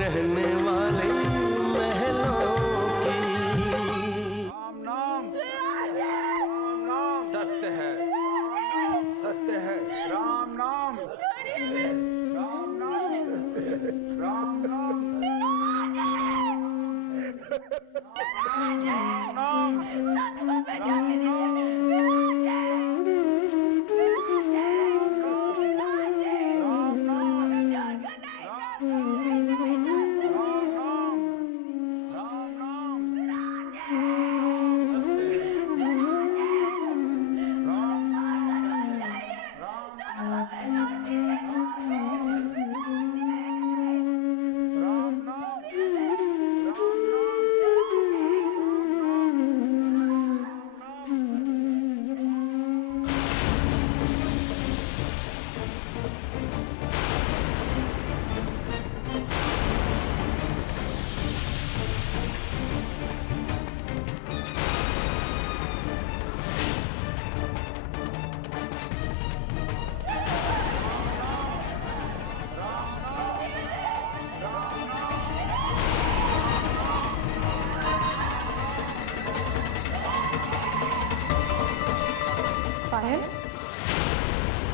रहने वाले महलों की। राम नाम सत्य है, सत्य है। राम नाम, राम नाम, राम नाम, राम नाम, राम पायल,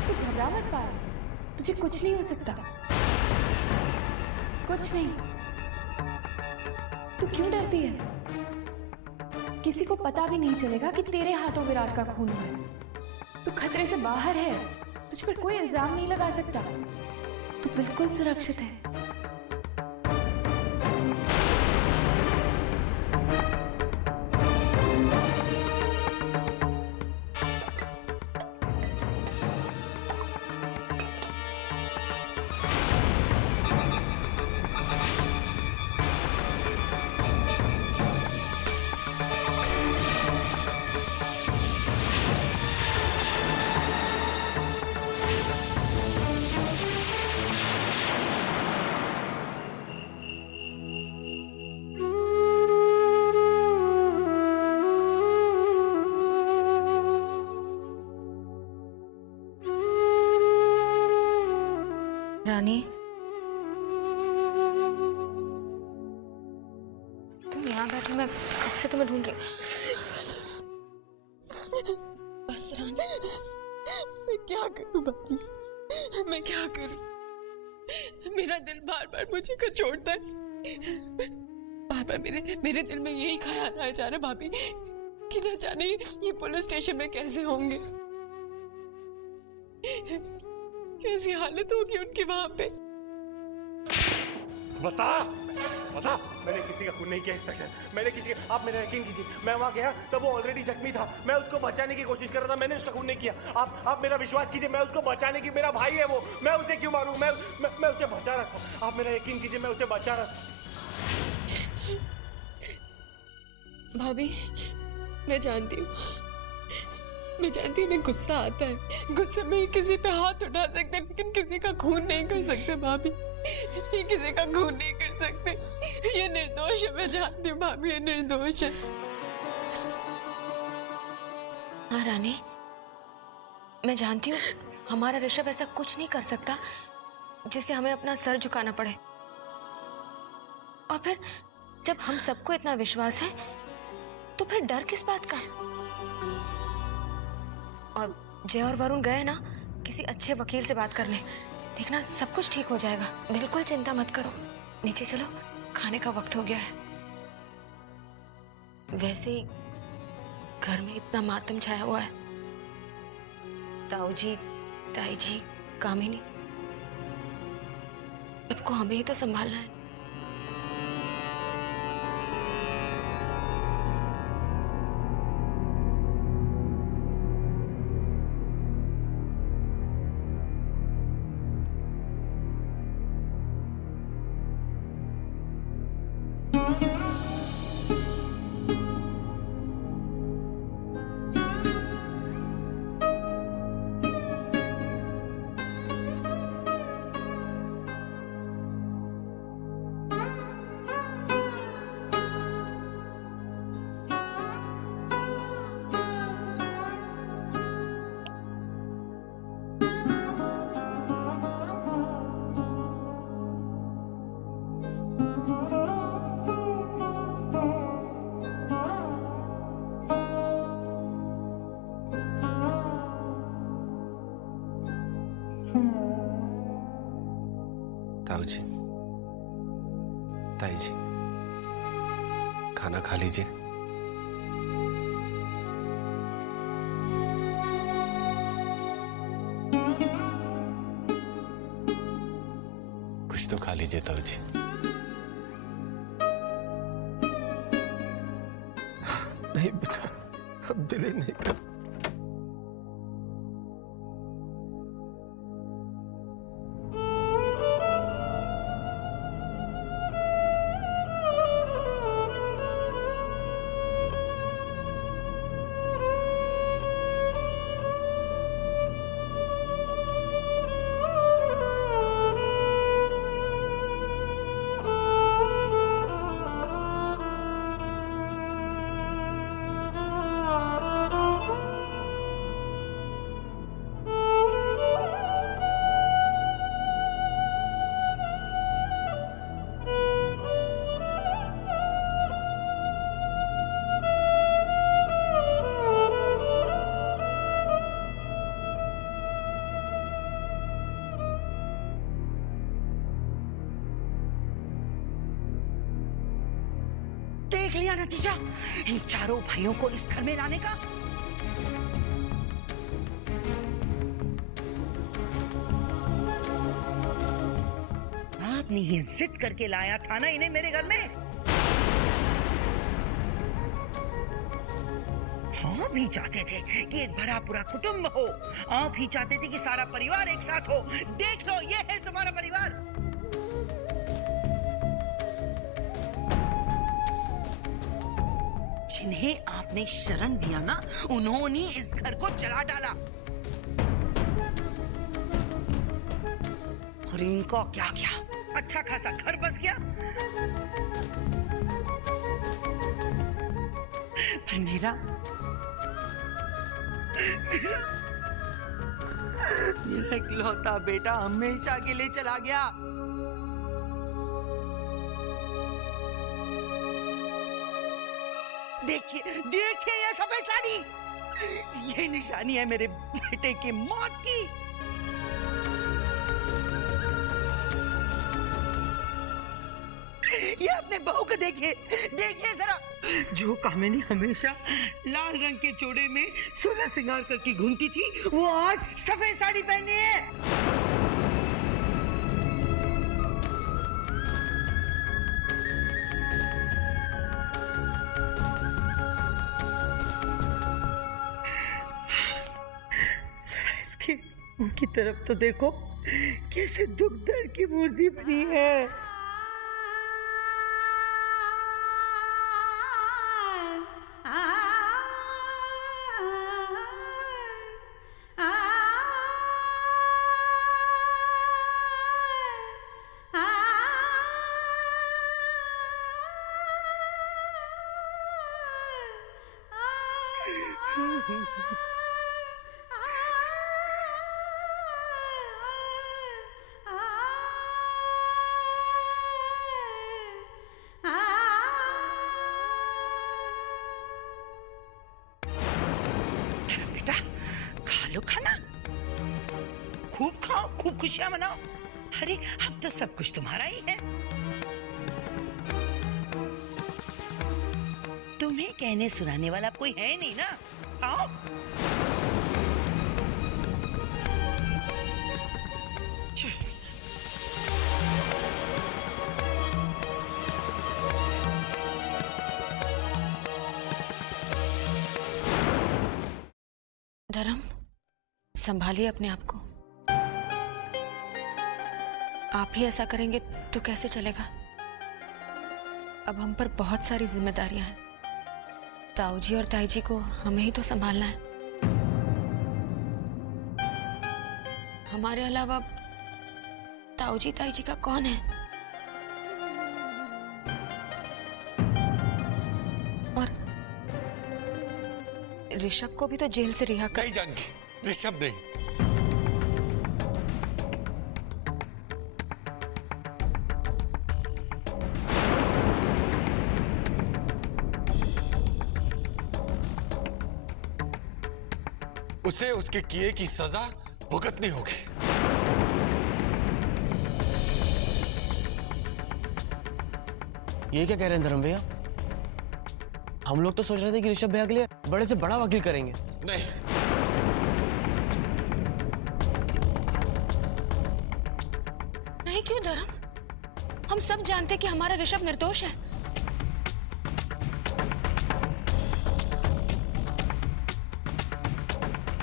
तू घबरा मत पायल, तुझे कुछ नहीं हो सकता, कुछ नहीं। तू क्यों डरती है? किसी को पता भी नहीं चलेगा कि तेरे हाथों विराट का खून हुआ है। तू खतरे से बाहर है, तुझ पर कोई इल्जाम नहीं लगा सकता। तू बिल्कुल सुरक्षित है। रानी, तुम यहाँ बैठे, मैं कब से तुम्हें ढूंढ रही हूँ। बस रानी, मैं क्या करूँ भाभी, मैं क्या करूँ? मेरा दिल बार बार मुझे कचोटता है। बार बार मेरे दिल में यही ख्याल आ जा रहा है भाभी कि न जाने ये पुलिस स्टेशन में कैसे होंगे, कैसी हालत होगी उनकी वहां पे। बता बता, मैंने किसी का खून नहीं किया इंस्पेक्टर, मैंने किसी का, आप मेरा यकीन कीजिए, मैं वहां गया तब वो ऑलरेडी जख्मी था, मैं उसको बचाने की कोशिश कर रहा था, मैंने उसका खून नहीं किया। आप मेरा विश्वास कीजिए, मैं उसको बचाने की, मेरा भाई है वो, मैं उसे क्यों मारूं? मैं उसे बचा रहा था, आप मेरा यकीन कीजिए, मैं उसे बचा रहा था। भाभी, मैं जानती हूँ, मैं जानती हूँ, गुस्सा आता है, गुस्से में ही किसी पे हाथ उठा सकते, लेकिन किसी का खून नहीं कर सकते भाभी, ये किसी का खून नहीं कर सकते। ये निर्दोष है, मैं जानती हूँ भाभी, ये निर्दोष है। हाँ रानी, मैं जानती हूँ हमारा ऋषभ ऐसा कुछ नहीं कर सकता जिसे हमें अपना सर झुकाना पड़े। और फिर जब हम सबको इतना विश्वास है तो फिर डर किस बात का? और जय और वरुण गए ना किसी अच्छे वकील से बात करने, देखना सब कुछ ठीक हो जाएगा। बिल्कुल चिंता मत करो, नीचे चलो, खाने का वक्त हो गया है। वैसे ही घर में इतना मातम छाया हुआ है, ताऊ जी, ताई जी, कामिनी, सबको हमें ही तो संभालना है। ताई जी, खाना खा लीजिए। कुछ तो खा लीजिए ताऊ जी। नहीं बेटा, अब दिल ही नहीं कर। देख लिया नतीजा इन चारों भाइयों को इस घर में लाने का। आपने ही जिद करके लाया था ना इन्हें मेरे घर में। आप ही चाहते थे कि एक भरा पूरा कुटुंब हो, आप ही चाहते थे कि सारा परिवार एक साथ हो। देख लो, ये है तुम्हारा परिवार। जिन्हें आपने शरण दिया ना, उन्होंने इस घर को जला डाला। और इनको क्या क्या अच्छा खासा घर बस गया, पर मेरा इकलौता बेटा हमेशा के लिए चला गया। देखिए देखिए, ये सफेद साड़ी, ये निशानी है मेरे बेटे की मौत की। ये अपने बहू को देखिए, देखिए जरा, जो कामिनी हमेशा लाल रंग के जोड़े में सोलह श्रृंगार करके घूमती थी, वो आज सफेद साड़ी पहनी है। उनकी तरफ तो देखो, कैसे दुख दर्द की मूर्ति बनी है। खाना खूब खाओ, खूब खुशियां मनाओ। अरे अब तो सब कुछ तुम्हारा ही है। तुम्हें कहने सुनाने वाला कोई है नहीं ना। आओ धर्म, संभालिए अपने आप को। आप ही ऐसा करेंगे तो कैसे चलेगा? अब हम पर बहुत सारी जिम्मेदारियां हैं। ताऊ जी और ताई जी को हमें ही तो संभालना है। हमारे अलावा ताऊ जी ताई जी का कौन है? और ऋषभ को भी तो जेल से रिहा कर। नहीं जानकी, ऋषभ नहीं। उसे उसके किए की सजा भुगतनी होगी। ये क्या कह रहे हैं धर्म भैया? हम लोग तो सोच रहे थे कि ऋषभ भैया के लिए बड़े से बड़ा वकील करेंगे। नहीं, नहीं क्यों धर्म? हम सब जानते कि हमारा ऋषभ निर्दोष है।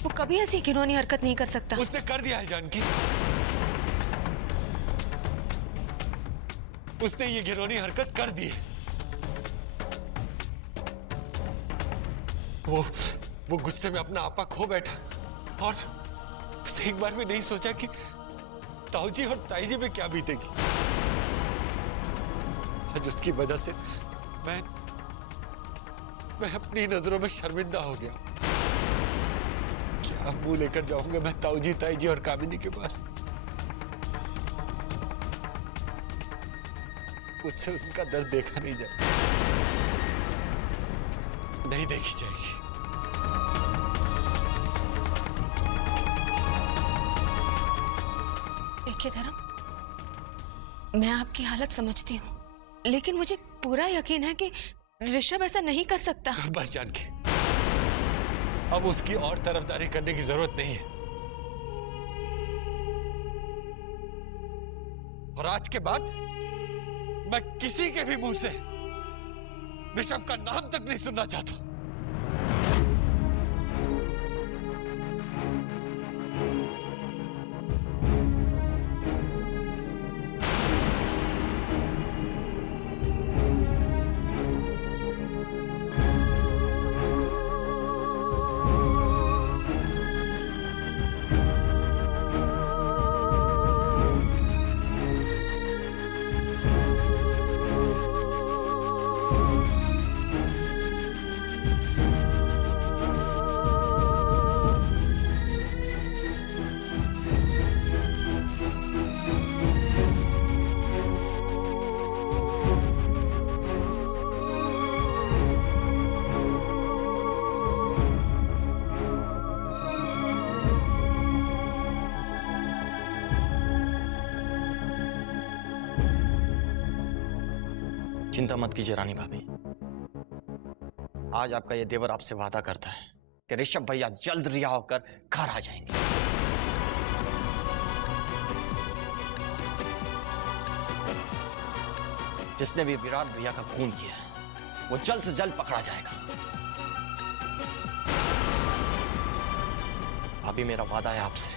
वो कभी ऐसी घिनौनी हरकत नहीं कर सकता। उसने कर दिया है जानकी। उसने ये घिनौनी हरकत कर दी है। वो गुस्से में अपना आपा खो बैठा और उसने एक बार भी नहीं सोचा कि ताऊजी और ताईजी में क्या बीतेगी। आज उसकी वजह से मैं अपनी नजरों में शर्मिंदा हो गया। क्या मुंह लेकर जाऊंगा मैं ताऊजी, ताईजी और कामिनी के पास? मुझसे उनका दर्द देखा नहीं जाए, नहीं देखी जाएगी। देखिए धर्म, मैं आपकी हालत समझती हूँ, लेकिन मुझे पूरा यकीन है कि ऋषभ ऐसा नहीं कर सकता। बस जानकी, अब उसकी और तरफदारी करने की जरूरत नहीं है। और आज के बाद मैं किसी के भी मुंह से ऋषभ का नाम तक नहीं सुनना चाहता। चिंता मत कीजिए रानी भाभी। आज आपका ये देवर आपसे वादा करता है कि ऋषभ भैया जल्द रिहा होकर घर आ जाएंगे। जिसने भी विराट भैया का खून किया है वो जल्द से जल्द पकड़ा जाएगा। भाभी, मेरा वादा है आपसे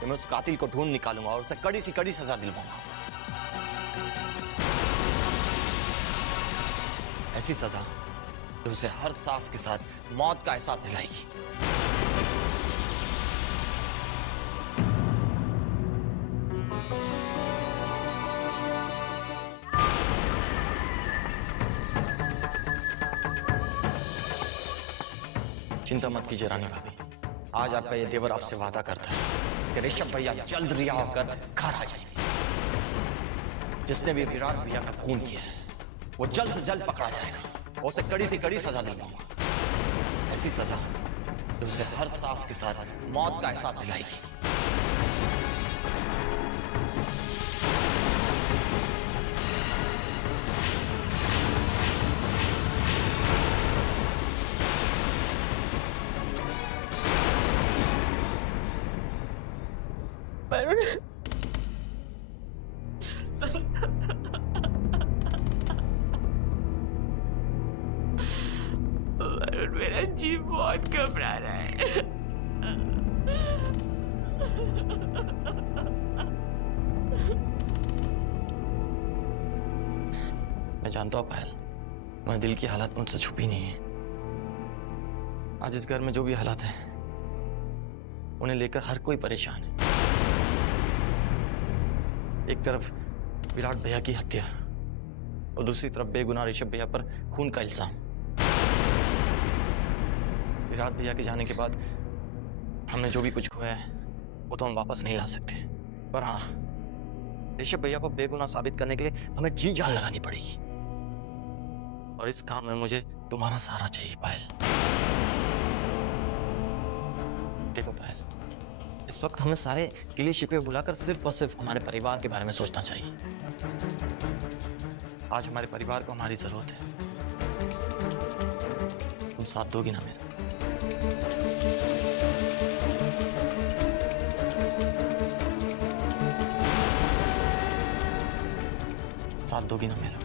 कि मैं उस कातिल को ढूंढ निकालूंगा और उसे कड़ी से कड़ी सजा दिलवाऊंगा। ऐसी सजा जो उसे हर सांस के साथ मौत का एहसास दिलाएगी। चिंता मत कीजिए रानी भाभी। आज आपका ये देवर आपसे वादा करता है कि ऋषभ भैया जल्द रिहा होकर घर आ जाएंगे। जिसने भी विराट भैया का खून किया है वो जल्द से जल्द पकड़ा जाएगा और उसे कड़ी से कड़ी सजा दिलवाऊंगा। ऐसी सजा जो उसे हर सांस के साथ मौत का एहसास दिलाएगी। मेरा जी बहुत घबरा रहा है। मैं जानता हूँ पायल, तुम्हारे दिल की हालत मुझसे छुपी नहीं है। आज इस घर में जो भी हालात हैं उन्हें लेकर हर कोई परेशान है। एक तरफ विराट भैया की हत्या और दूसरी तरफ बेगुनाह ऋषभ भैया पर खून का इल्जाम। विराट भैया के जाने के बाद हमने जो भी कुछ खोया है वो तो हम वापस नहीं ला सकते, पर हाँ, ऋषभ भैया को बेगुनाह साबित करने के लिए हमें जी जान लगानी पड़ेगी। और इस काम में मुझे तुम्हारा सहारा चाहिए पायल। देखो पायल, इस वक्त हमें सारे गिले शिकवे बुलाकर सिर्फ और सिर्फ हमारे परिवार के बारे में सोचना चाहिए। आज हमारे परिवार को हमारी जरूरत है। तुम साथ दोगी ना मेरा? साथ दोगी ना मेरा?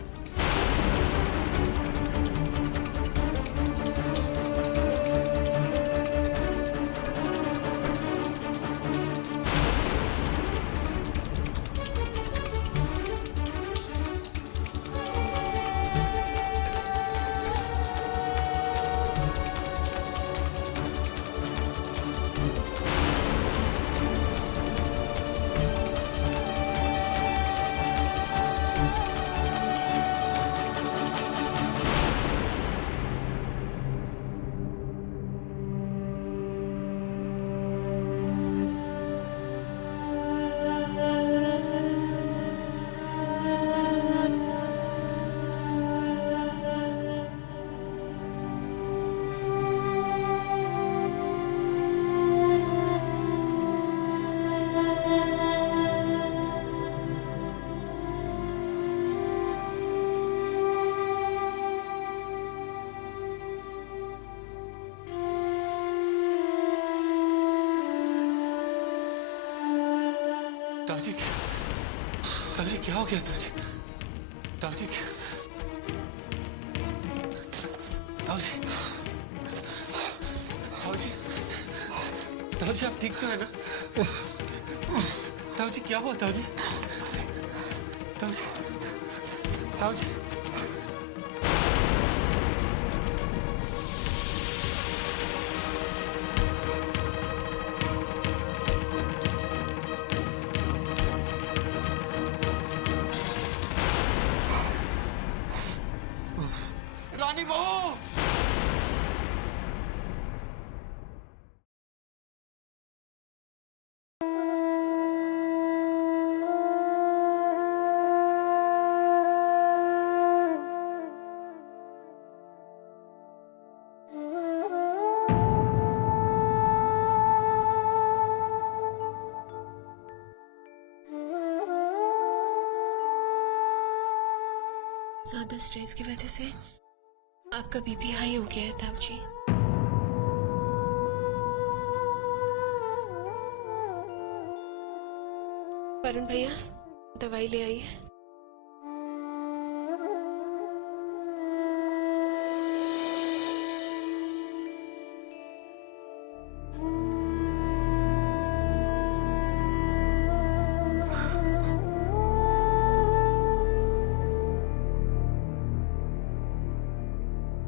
ताऊजी क्या हो गया? ताऊजी ताऊजी ताऊजी ताऊजी ताऊजी आप ठीक तो है ना? ताऊजी क्या हुआ? ताऊजी ताऊजी ताऊजी रानी बहू! ज्यादा स्ट्रेस की वजह से आपका बीपी हाई हो गया है ताऊजी। वरुण भैया दवाई ले आइए।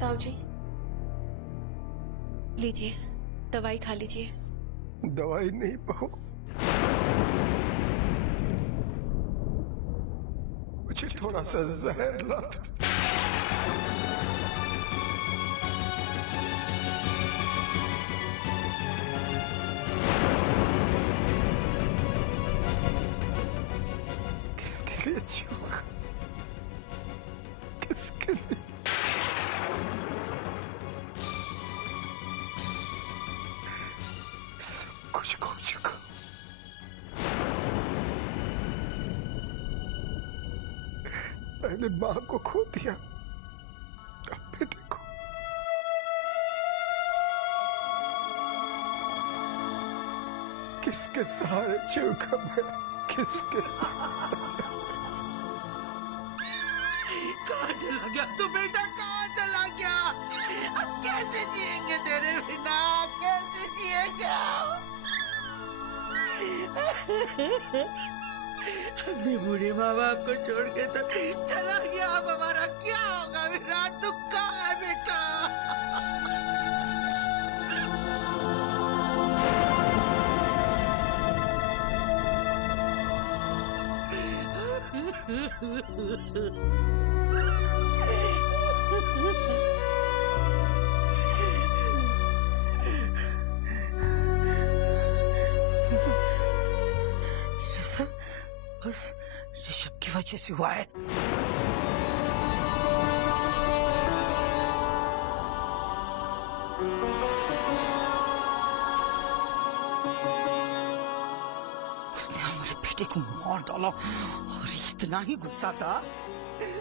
ताऊजी लीजिए, दवाई खा लीजिए। दवाई नहीं पाओ, मुझे थोड़ा सा जहर ला दो। किसके लिए चूक? किसके लिए? कुछ खो चुका। पहले मां को खो दिया, अब बेटे को। किसके सहारे चूका मैं? किसके सहारे? कहाँ चला गया तू बेटा? कहाँ चला गया? अब कैसे जिएंगे तेरे बिना? कैसे जिएगा? अपने बूढ़े माँ बाप को छोड़ के तो चला गया। अब हमारा क्या होगा विराट? तू कहाँ है बेटा? ऐसा बस ऋषभ की वजह से हुआ है। उसने हमारे बेटे को मार डाला और इतना ही गुस्सा था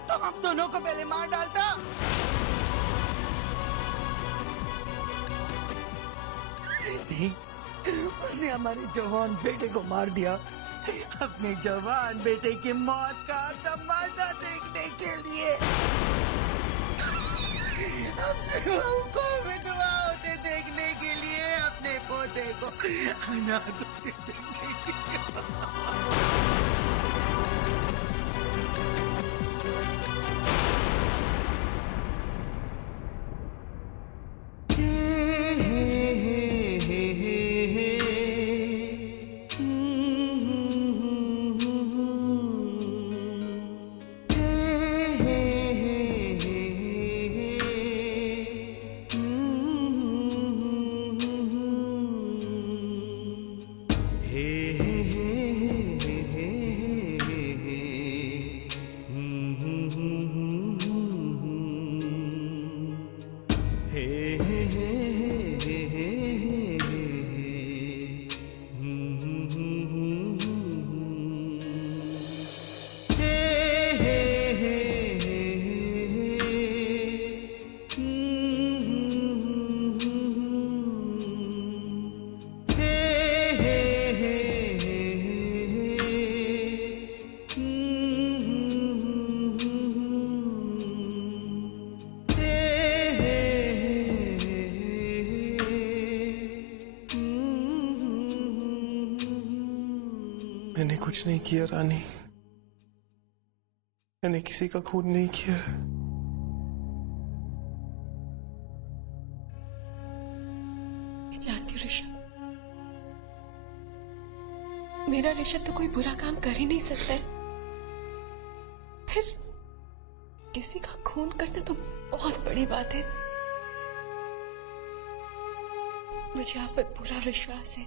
तो हम दोनों को पहले मार डालता। नहीं, उसने हमारे जवान बेटे को मार दिया अपने जवान बेटे की मौत का तमाशा देखने के लिए, अपने बहू को विधवा होते देखने के लिए, अपने पोते को अनाथ होते देखने के लिए। मैंने कुछ नहीं किया रानी, मैंने किसी का खून नहीं किया। मैं जानती हूँ ऋषभ, मेरा ऋषभ तो कोई बुरा काम कर ही नहीं सकता है, फिर किसी का खून करना तो बहुत बड़ी बात है। मुझे आप पर पूरा विश्वास है।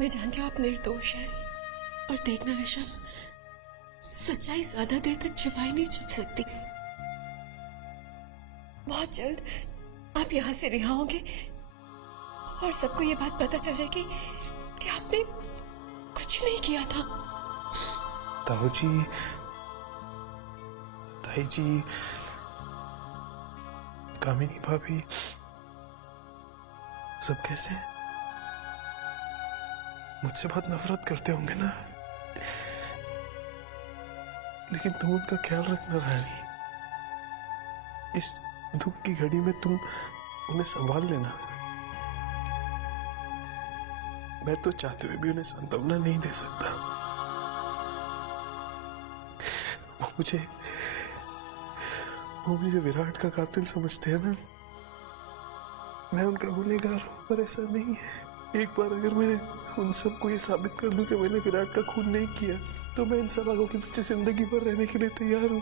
मैं जानती हूँ आप निर्दोष हैं, और देखना ऋषभ, सच्चाई ज्यादा देर तक छुपाई नहीं जा सकती। बहुत जल्द आप यहां से रिहा होंगे और सबको ये बात पता चल जाएगी कि आपने कुछ नहीं किया था। ताऊ जी, ताई जी, कामिनी भाभी, सब कैसे हैं? मुझसे बहुत नफरत करते होंगे ना, लेकिन तुम उनका ख्याल रखना रानी। इस दुख की घड़ी में तुम उन्हें संभाल लेना। मैं तो चाहते हुए भी उन्हें सांत्वना नहीं दे सकता। वो मुझे विराट का कातिल समझते हैं ना। मैं उनका गुनहगार हूं, पर ऐसा नहीं है। एक बार अगर मैं उन सबको ये साबित कर दूं कि मैंने विराट का खून नहीं किया, तो मैं इन सलाखों के पीछे जिंदगी भर रहने के लिए तैयार हूं।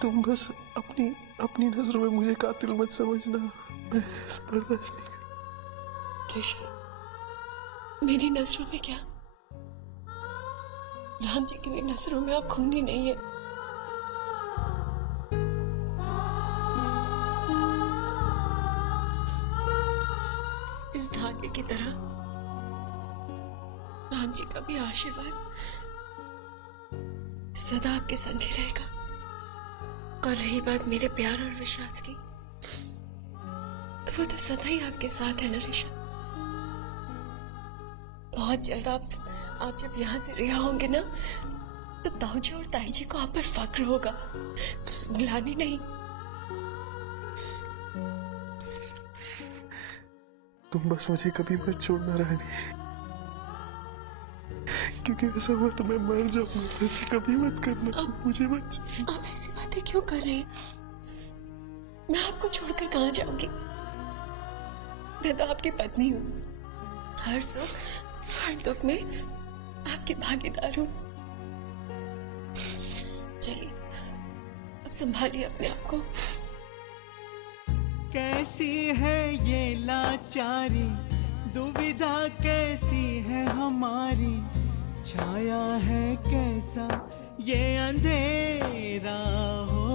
तुम बस अपनी नजरों में मुझे कातिल मत समझना। मैं बर्दाश्त नहीं कर। ऋषभ, मेरी नजरों में क्या, राम जी की भी नजरों में आप खूनी नहीं है। इस धागे की तरह राम जी का भी आशीर्वाद सदा आपके संग ही रहेगा। और रही बात मेरे प्यार और विश्वास की, तो वो तो सदा ही आपके साथ है ना ऋषभ। बहुत जल्द आप जब यहाँ से रिहा होंगे ना, तो ताऊ जी और ताई जी को आप पर फक्र होगा, ग्लानि नहीं। तुम बस मुझे कभी मत छोड़ना रानी, क्योंकि ऐसा हुआ तो मैं मर जाऊंगा। ऐसे कभी मत करना, मुझे मत छोड़ना। आप ऐसी बातें क्यों कर रहे हैं? मैं आपको छोड़कर कहाँ जाऊंगी? मैं तो आपकी पत्नी हूँ, हर सुख हर दुख में आपकी भागीदार हूँ। चलिए, अब संभालिए अपने आप को। कैसी है ये लाचारी, दुविधा कैसी है हमारी, छाया है कैसा ये अंधेरा हो,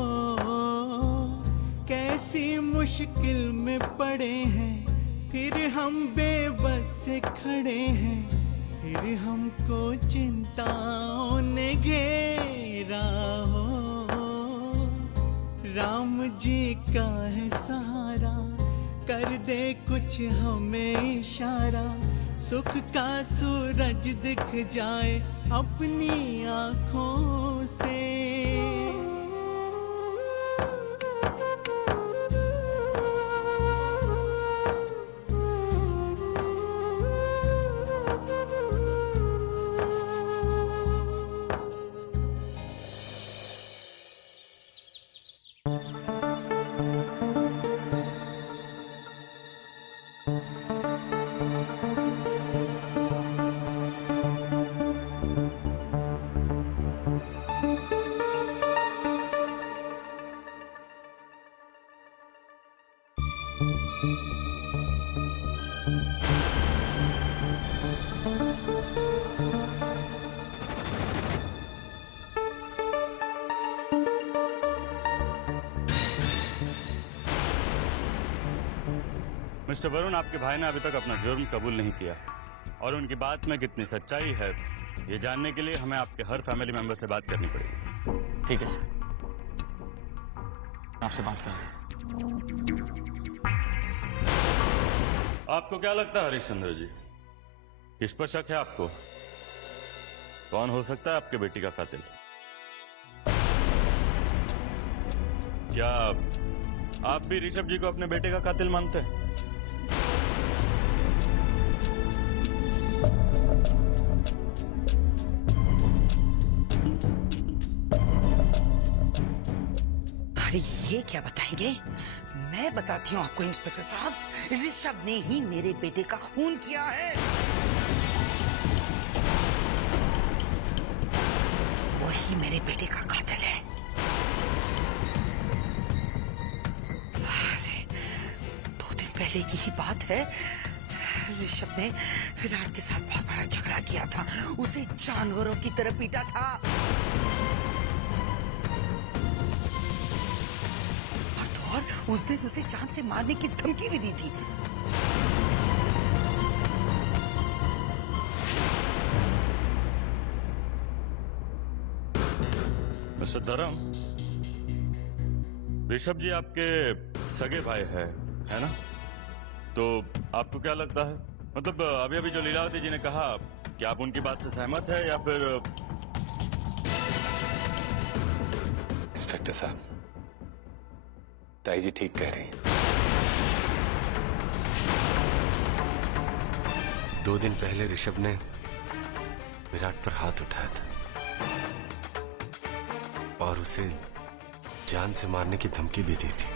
कैसी मुश्किल में पड़े हैं, फिर हम बेबस से खड़े हैं, फिर हमको चिंता जी का है सहारा, कर दे कुछ हमें इशारा, सुख का सूरज दिख जाए अपनी आंखों से। मिस्टर वरुण, आपके भाई ने अभी तक अपना जुर्म कबूल नहीं किया और उनकी बात में कितनी सच्चाई है ये जानने के लिए हमें आपके हर फैमिली मेंबर से बात करनी पड़ेगी। ठीक है सर, आपसे बात करेंगे। आपको क्या लगता है हरिश्चंद्र जी, किस पर शक है आपको? कौन हो सकता है आपके बेटी का कातिल? क्या आप भी ऋषभ जी को अपने बेटे का कातिल मानते हैं? अरे ये क्या बताएंगे? मैं बताती हूँ आपको इंस्पेक्टर साहब, ऋषभ ने ही मेरे बेटे का खून किया है। वही मेरे बेटे का कातिल है। अरे 2 दिन पहले की ही बात है, ऋषभ ने विराट के साथ बहुत बड़ा झगड़ा किया था, उसे जानवरों की तरह पीटा था। और उस दिन उसे जान से मारने की धमकी भी दी थी। मिस्टर धर्म, ऋषभ जी आपके सगे भाई है ना? तो आपको क्या लगता है, मतलब अभी अभी जो लीलावती जी ने कहा, क्या आप उनकी बात से सहमत है या फिर? इंस्पेक्टर साहब, ताई जी ठीक कह रही हैं। 2 दिन पहले ऋषभ ने विराट पर हाथ उठाया था और उसे जान से मारने की धमकी भी दी थी।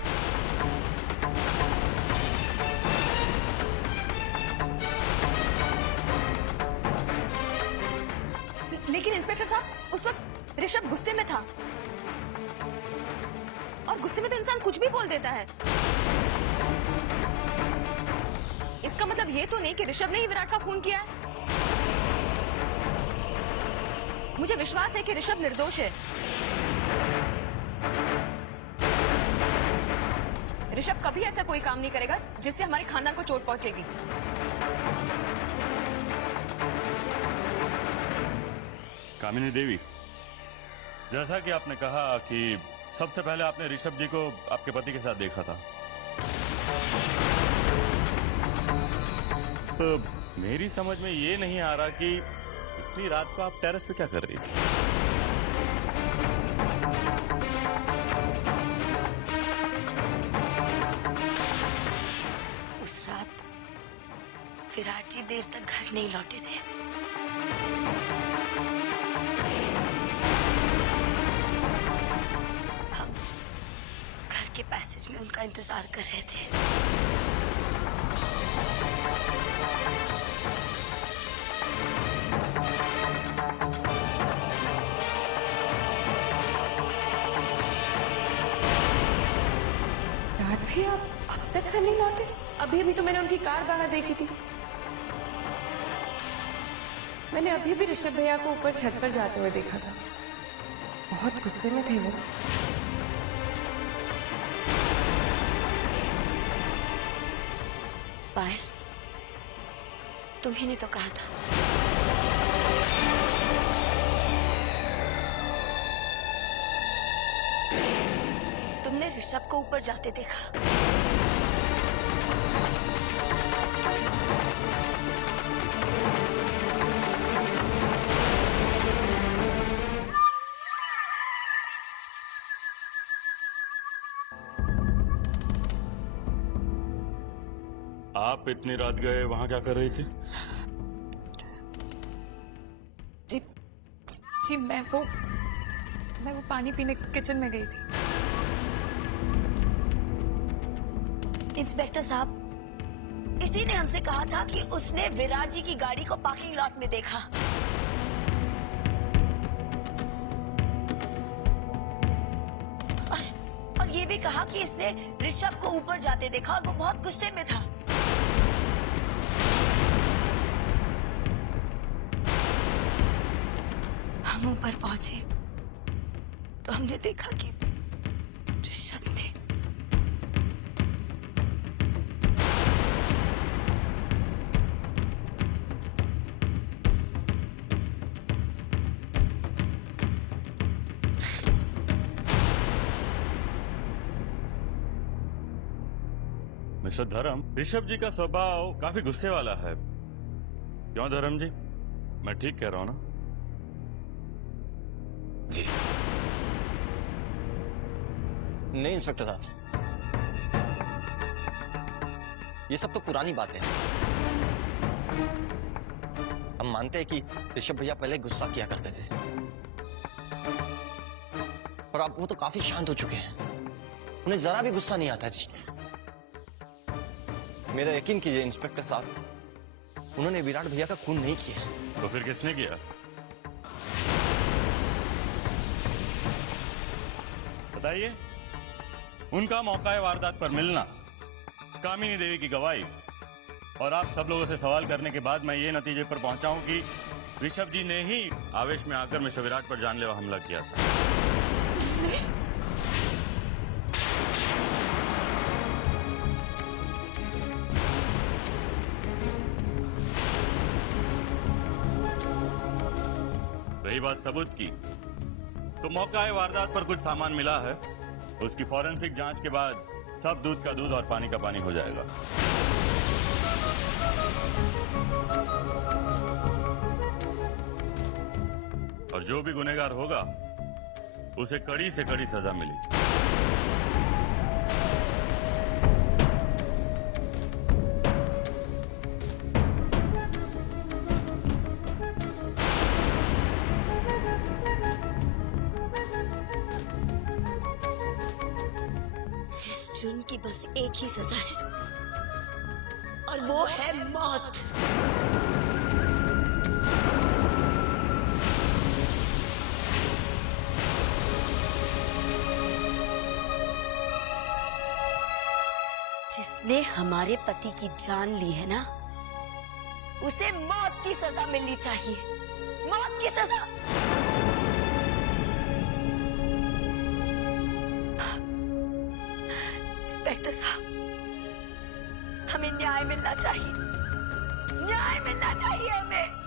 लेकिन इंस्पेक्टर साहब, उस वक्त ऋषभ गुस्से में था और गुस्से में तो इंसान कुछ भी बोल देता है। इसका मतलब ये तो नहीं कि ऋषभ ने ही विराट का खून किया है। मुझे विश्वास है कि ऋषभ निर्दोष है। ऋषभ कभी ऐसा कोई काम नहीं करेगा जिससे हमारे खानदान को चोट पहुंचेगी। कामिनी देवी, जैसा कि आपने कहा कि सबसे पहले आपने ऋषभ जी को आपके पति के साथ देखा था, तो मेरी समझ में ये नहीं आ रहा कि इतनी रात को आप टेरेस पे क्या कर रही थी? उस रात विराट जी देर तक घर नहीं लौटे थे। हम घर के पैसेज में उनका इंतजार कर रहे थे। विराट भैया अब तक घर नहीं लौटे? अभी तो मैंने उनकी कार बाहर देखी थी। मैंने अभी भी ऋषभ भैया को ऊपर छत पर जाते हुए देखा था। बहुत गुस्से में थे वो। पायल, तुम्ही ने तो कहा था तुमने हमने ऋषभ को ऊपर जाते देखा। आप इतनी रात गए वहां क्या कर रही थी? जी मैं वो पानी पीने किचन में गई थी। इंस्पेक्टर साहब, इसी ने हमसे कहा था कि उसने विराट जी की गाड़ी को पार्किंग लॉट में देखा। और ये भी कहा कि इसने ऋषभ को ऊपर जाते देखा और वो बहुत गुस्से में था। हम ऊपर पहुंचे तो हमने देखा कि ऋषभ ने मिस्टर धर्म, ऋषभ जी का स्वभाव काफी गुस्से वाला है। क्यों धर्म जी, मैं ठीक कह रहा हूं ना? जी नहीं इंस्पेक्टर साहब, ये सब तो पुरानी बातें हैं। हम मानते हैं कि ऋषभ भैया पहले गुस्सा किया करते थे, पर अब वो तो काफी शांत हो चुके हैं। उन्हें जरा भी गुस्सा नहीं आता जी। मेरा यकीन कीजिए इंस्पेक्टर साहब, उन्होंने विराट भैया का खून नहीं किया। तो फिर किसने किया? बताइए। उनका मौका है वारदात पर मिलना, कामिनी देवी की गवाही, और आप सब लोगों से सवाल करने के बाद मैं ये नतीजे पर पहुंचा हूं कि ऋषभ जी ने ही आवेश में आकर मिस्टर विराट पर जानलेवा हमला किया था। रही बात सबूत की, तो मौका है वारदात पर कुछ सामान मिला है। उसकी फॉरेंसिक जांच के बाद सब दूध का दूध और पानी का पानी हो जाएगा। और जो भी गुनहगार होगा उसे कड़ी से कड़ी सजा मिलेगी। जुर्म की बस एक ही सजा है, और वो है मौत। जिसने हमारे पति की जान ली है ना, उसे मौत की सजा मिलनी चाहिए। मौत की सजा। इंस्पेक्टर साहब, हमें न्याय मिलना चाहिए। न्याय मिलना चाहिए हमें।